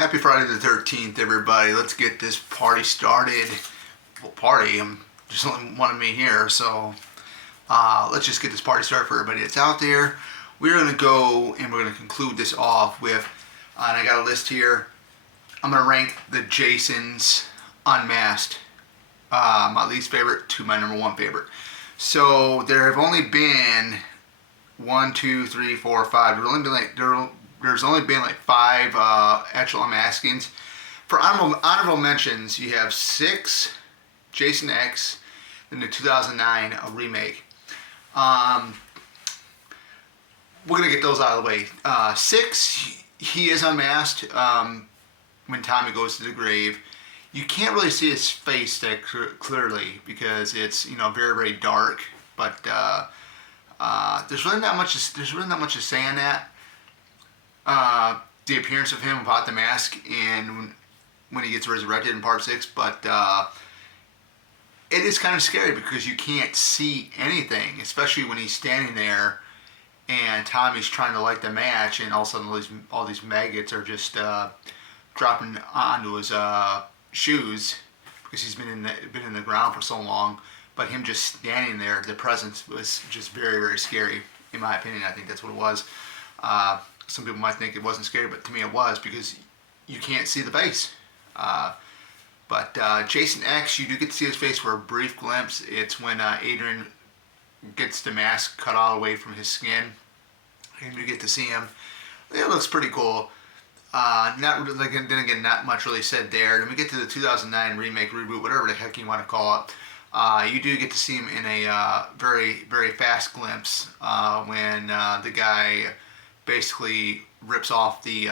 Happy Friday the 13th, everybody. Let's get this party started. Well, party, I'm just only one of me here, so let's just get this party started for everybody that's out there. We're going to go and we're going to conclude this off with, and I got a list here. I'm going to rank the Jasons unmasked, my least favorite to my number one favorite. So there have only been 1, 2, 3, 4, 5. There's only been like 5 actual unmaskings. For honorable mentions, you have 6 Jason X, then the 2009 remake. We're gonna get those out of the way. 6, he is unmasked when Tommy goes to the grave. You can't really see his face that clearly because it's very, very dark. But there's really not much. There's really not much to say on that. The appearance of him without the mask and when he gets resurrected in part 6, but it is kind of scary because you can't see anything, especially when he's standing there and Tommy's trying to light the match, and all of a sudden all these maggots are just dropping onto his shoes because he's been in the ground for so long. But him just standing there, the presence was just very, very scary. In my opinion, I think that's what it was. Some people might think it wasn't scary, but to me it was because you can't see the face. But Jason X, you do get to see his face for a brief glimpse. It's when Adrian gets the mask cut all away from his skin, and you get to see him. It looks pretty cool. Not really, then again, not much really said there. Then we get to the 2009 remake, reboot, whatever the heck you want to call it. You do get to see him in a very, very fast glimpse when the guy basically rips off the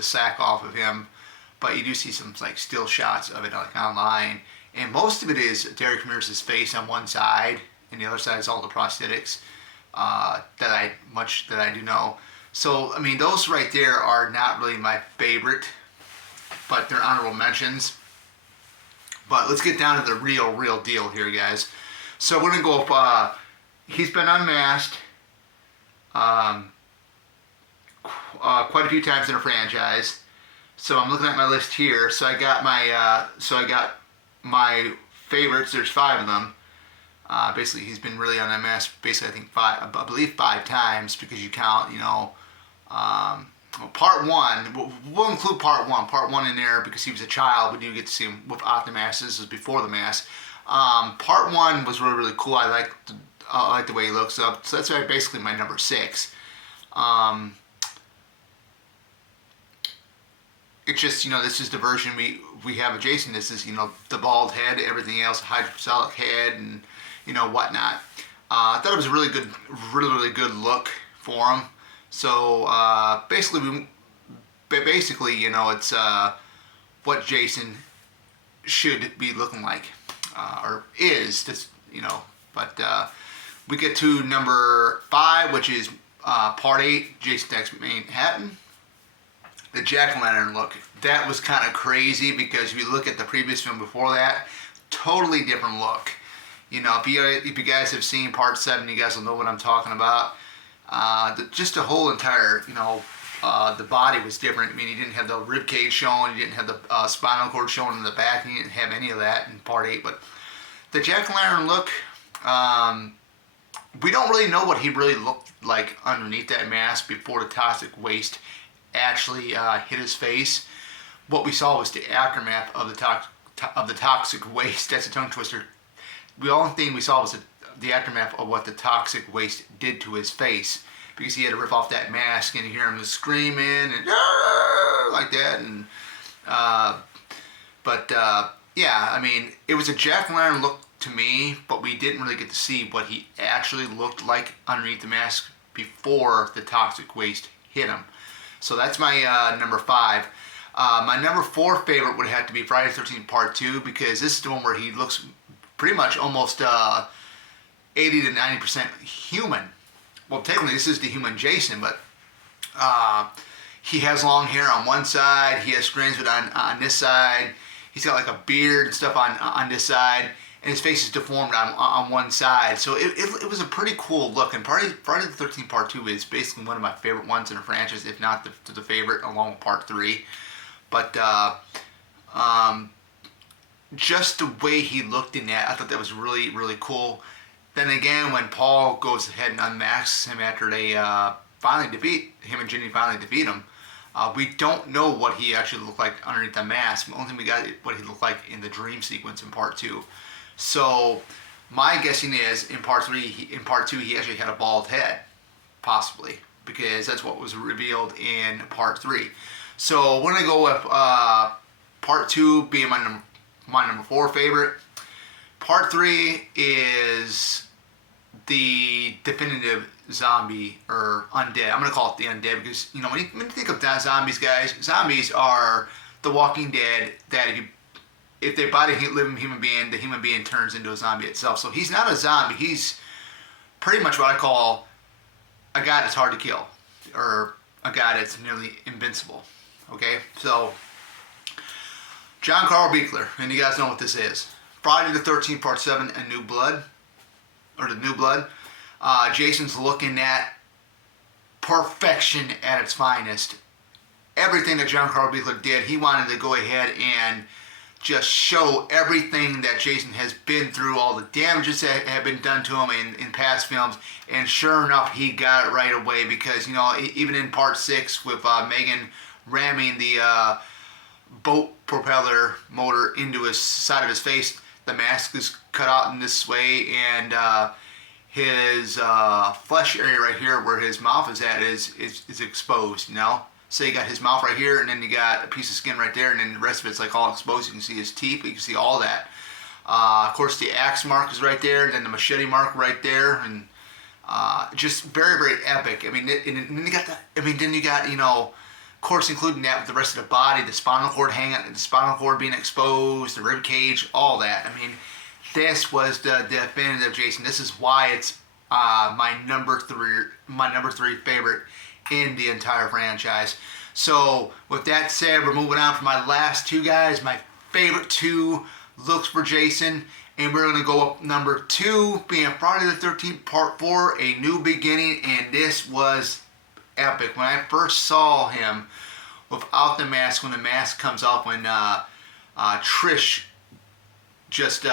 sack off of him. But you do see some like still shots of it like online, and most of it is Derek Ramirez's face on one side, and the other side is all the prosthetics that I do know. So I mean, those right there are not really my favorite, but they're honorable mentions. But let's get down to the real deal here, guys. So we're gonna go up. He's been unmasked quite a few times in a franchise. So I'm looking at my list here. So I got my favorites. There's 5 of them. Basically, he's been really unmasked. Basically, I think I believe 5 times because you count. Part 1. We'll include part 1. Part 1 in there because he was a child. We do get to see him without the mask. This is before the mask. Part 1 was really, really cool. I like the way he looks up. So that's basically my number 6. It's just, this is the version we have of Jason. This is, the bald head, everything else, hydrocephalic head, and, whatnot. I thought it was a really good, really good look for him. So, basically, it's what Jason should be looking like, or is, just, But we get to number 5, which is part 8, Jason Takes Manhattan. The jack-o'-lantern look, that was kind of crazy because if you look at the previous film before that, totally different look. If you guys have seen part 7, you guys will know what I'm talking about. Just the whole entire, the body was different. I mean, he didn't have the rib cage showing, he didn't have the spinal cord showing in the back, he didn't have any of that in part 8. But the jack-o'-lantern look, we don't really know what he really looked like underneath that mask before the toxic waste actually hit his face. What we saw was the aftermath of the toxic waste. That's a tongue twister. The only thing we saw was the aftermath of what the toxic waste did to his face, because he had to rip off that mask and you hear him screaming and like that. And yeah, I mean, it was a jack-o'-lantern look to me, but we didn't really get to see what he actually looked like underneath the mask before the toxic waste hit him. So that's my number 5. My number 4 favorite would have to be Friday the 13th Part 2, because this is the one where he looks pretty much almost 80 to 90% human. Well, technically this is the human Jason, but he has long hair on one side, he has strands of it on this side, he's got like a beard and stuff on this side, and his face is deformed on one side. So it was a pretty cool look. And Friday the 13th Part 2 is basically one of my favorite ones in the franchise, if not the favorite, along with Part 3. But just the way he looked in that, I thought that was really, really cool. Then again, when Paul goes ahead and unmasks him after they finally defeat him and Ginny finally defeat him, we don't know what he actually looked like underneath the mask. The only thing we got is what he looked like in the dream sequence in part 2. So my guessing is in part 2 he actually had a bald head, possibly, because that's what was revealed in part 3. So we're gonna go with part 2 being my number 4 favorite. Part 3 is the definitive zombie or undead. I'm gonna call it the undead because when you think of zombies, guys, zombies are the Walking Dead. That if they bite a living human being, the human being turns into a zombie itself. So he's not a zombie. He's pretty much what I call a guy that's hard to kill, or a guy that's nearly invincible. Okay, so John Carl Buechler, and you guys know what this is. Friday the 13th, Part 7, A New Blood, or The New Blood. Jason's looking at perfection at its finest. Everything that John Carl Buechler did, he wanted to go ahead and just show everything that Jason has been through, all the damages that have been done to him in past films, and sure enough, he got it right away because, even in Part 6 with Megan ramming the boat propeller motor into his side of his face, the mask is cut out in this way, and his flesh area right here where his mouth is at is exposed, So you got his mouth right here, and then you got a piece of skin right there, and then the rest of it's like all exposed. You can see his teeth, you can see all that. Of course, the axe mark is right there, and then the machete mark right there, and just very, very epic. I mean, and then you got then you got, of course, including that with the rest of the body, the spinal cord being exposed, the rib cage, all that. I mean, this was the definitive Jason. This is why it's my number three favorite in the entire franchise. So with that said, we're moving on for my last two guys, my favorite 2 looks for Jason, and we're going to go up number 2 being Friday the 13th Part 4, A New Beginning, and this was epic. When I first saw him without the mask, when the mask comes off, when Trish just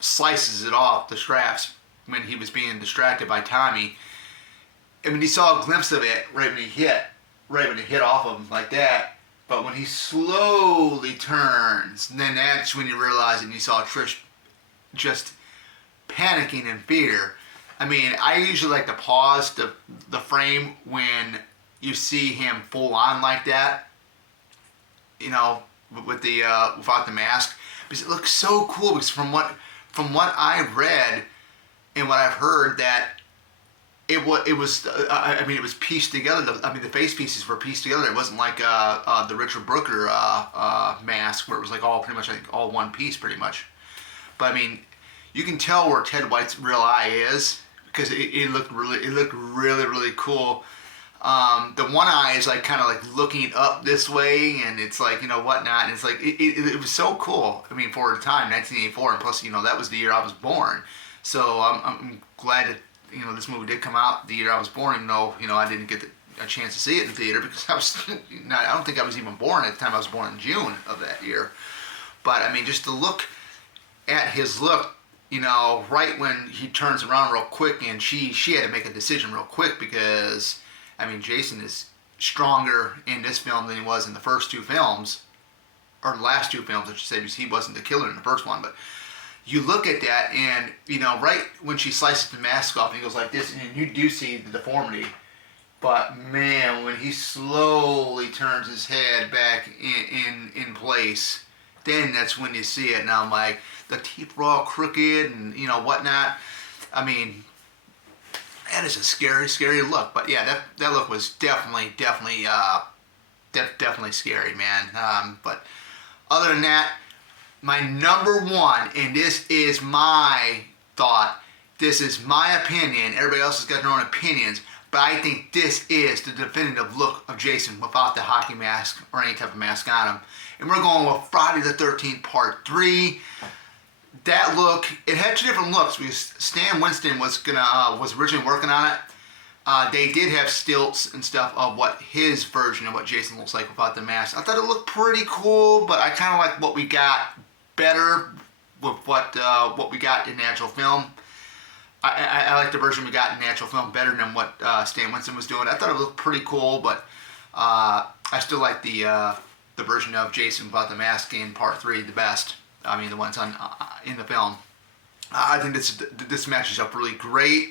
slices it off the straps when he was being distracted by Tommy. I mean, he saw a glimpse of it right when it hit off of him like that. But when he slowly turns, then that's when you realize and you saw Trish just panicking in fear. I mean, I usually like to pause the frame when you see him full on like that, with the without the mask, because it looks so cool. Because from what I've read and what I've heard, that it was pieced together. The face pieces were pieced together. It wasn't like the Richard Brooker mask where it was like all pretty much, I think, all one piece pretty much. But I mean, you can tell where Ted White's real eye is because it looked really cool. The one eye is like kind of like looking up this way, and it's like whatnot. And it's like it was so cool. I mean, for the time, 1984, and plus that was the year I was born. So I'm glad that this movie did come out the year I was born, even though I didn't get a chance to see it in the theater because I don't think I was even born at the time. I was born in June of that year. But I mean, just to look at his look, right when he turns around real quick, and she had to make a decision real quick because I mean, Jason is stronger in this film than he was in the first 2 films, or the last 2 films, I should say, because he wasn't the killer in the first one. But you look at that, and right when she slices the mask off, and he goes like this, and you do see the deformity. But man, when he slowly turns his head back in place, then that's when you see it. And I'm like, the teeth were all crooked and whatnot. I mean, that is a scary look. But yeah, that look was definitely scary, man. But other than that, my number 1, and this is my thought, this is my opinion, everybody else has got their own opinions, but I think this is the definitive look of Jason without the hockey mask or any type of mask on him. And we're going with Friday the 13th Part 3. That look, it had 2 different looks because Stan Winston was originally working on it, They did have stilts and stuff of what his version of what Jason looks like without the mask. I thought it looked pretty cool, but I kind of like what we got better with what we got in natural film. I like the version we got in natural film better than what Stan Winston was doing. I thought it looked pretty cool, but I still like the version of Jason without the mask in Part 3 the best. I mean, the ones on in the film. I think this matches up really great.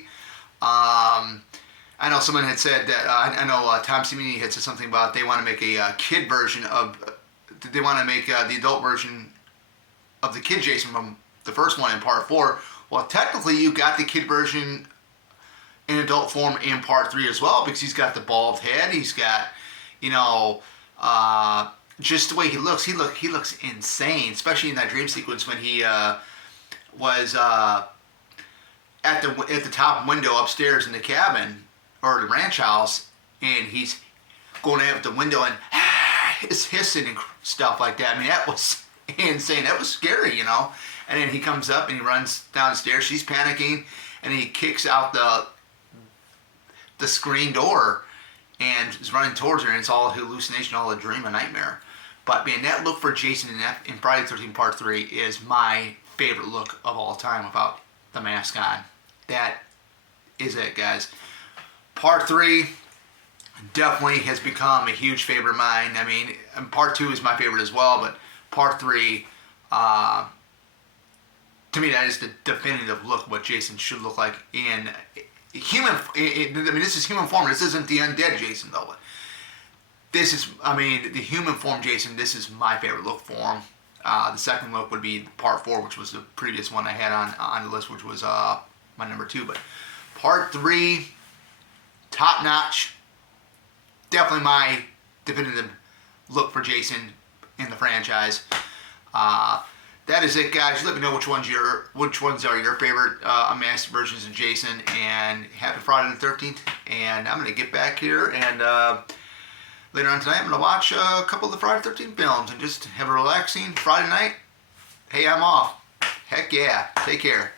I know someone had said that, I know Tom Savini had said something about they want to make a kid version of, they want to make the adult version of the kid Jason from the first one in Part 4. Well, technically you got the kid version in adult form in Part 3 as well, because he's got the bald head, he's got, you know, just the way he looks, he looks insane, especially in that dream sequence when he was at the top window upstairs in the cabin or the ranch house, and he's going out the window and is hissing and stuff like that. I mean, that was insane. That was scary, you know. And then he comes up and he runs downstairs. She's panicking, and he kicks out the screen door and is running towards her, and it's all a hallucination, all a dream, a nightmare. But man, that look for Jason in Friday the 13th Part 3 is my favorite look of all time without the mask on. That is it, guys. Part 3 definitely has become a huge favorite of mine. I mean, and Part 2 is my favorite as well, but Part 3, to me, that is the definitive look what Jason should look like in human. I mean, this is human form. This isn't the undead Jason, though. But this is, I mean, the human form Jason, this is my favorite look for him. The second look would be Part 4, which was the previous one I had on the list, which was my number 2. But Part 3, top notch. Definitely my definitive look for Jason in the franchise. That is it, guys. Let me know which ones are your favorite unmasked versions of Jason. And happy Friday the 13th. And I'm going to get back here and later on tonight I'm going to watch a couple of the Friday the 13th films and just have a relaxing Friday night. Hey, I'm off. Heck yeah. Take care.